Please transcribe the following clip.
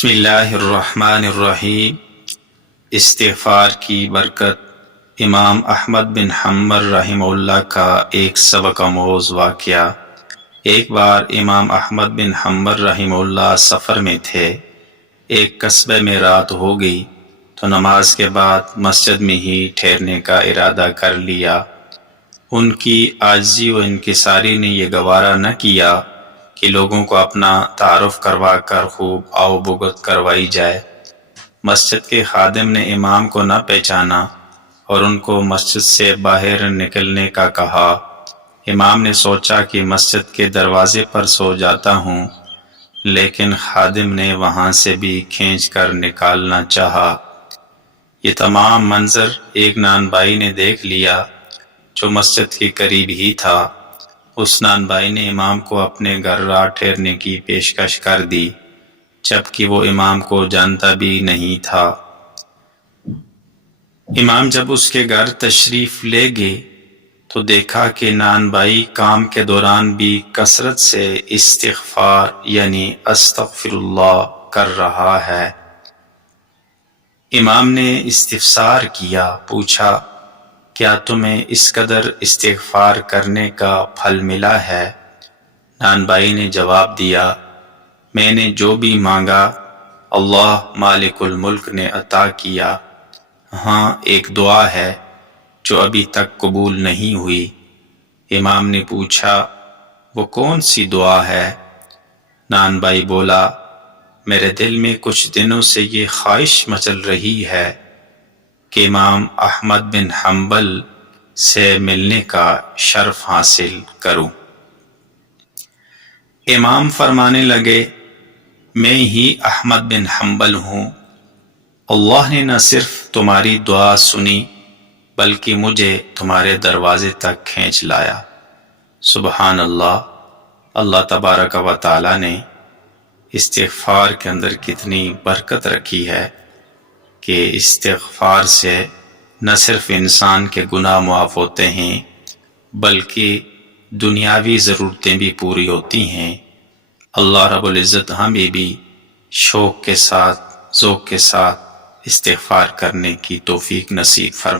بسم اللہ الرحمن الرحیم۔ استغفار کی برکت۔ امام احمد بن حنبل رحمہ اللہ کا ایک سبق آموز واقعہ۔ ایک بار امام احمد بن حنبل رحمہ اللہ سفر میں تھے۔ ایک قصبے میں رات ہو گئی تو نماز کے بعد مسجد میں ہی ٹھہرنے کا ارادہ کر لیا۔ ان کی عاجزی و انکساری نے یہ گوارا نہ کیا کہ لوگوں کو اپنا تعارف کروا کر خوب آؤ بھگت کروائی جائے۔ مسجد کے خادم نے امام کو نہ پہچانا اور ان کو مسجد سے باہر نکلنے کا کہا۔ امام نے سوچا کہ مسجد کے دروازے پر سو جاتا ہوں، لیکن خادم نے وہاں سے بھی کھینچ کر نکالنا چاہا۔ یہ تمام منظر ایک نان بھائی نے دیکھ لیا جو مسجد کے قریب ہی تھا۔ اس نان بھائی نے امام کو اپنے گھر رات ٹھہرنے کی پیشکش کر دی، جبکہ وہ امام کو جانتا بھی نہیں تھا۔ امام جب اس کے گھر تشریف لے گئے تو دیکھا کہ نان بھائی کام کے دوران بھی کثرت سے استغفار یعنی استغفر اللہ کر رہا ہے۔ امام نے استفسار کیا، پوچھا کیا تمہیں اس قدر استغفار کرنے کا پھل ملا ہے؟ نان بھائی نے جواب دیا، میں نے جو بھی مانگا اللہ مالک الملک نے عطا کیا۔ ہاں ایک دعا ہے جو ابھی تک قبول نہیں ہوئی۔ امام نے پوچھا وہ کون سی دعا ہے؟ نان بھائی بولا، میرے دل میں کچھ دنوں سے یہ خواہش مچل رہی ہے کہ امام احمد بن حنبل سے ملنے کا شرف حاصل کروں۔ امام فرمانے لگے، میں ہی احمد بن حنبل ہوں۔ اللہ نے نہ صرف تمہاری دعا سنی بلکہ مجھے تمہارے دروازے تک کھینچ لایا۔ سبحان اللہ۔ اللہ تبارک و تعالی نے استغفار کے اندر کتنی برکت رکھی ہے کہ استغفار سے نہ صرف انسان کے گناہ معاف ہوتے ہیں بلکہ دنیاوی ضرورتیں بھی پوری ہوتی ہیں۔ اللہ رب العزت ہمیں بھی شوق کے ساتھ ذوق کے ساتھ استغفار کرنے کی توفیق نصیب فرمائے۔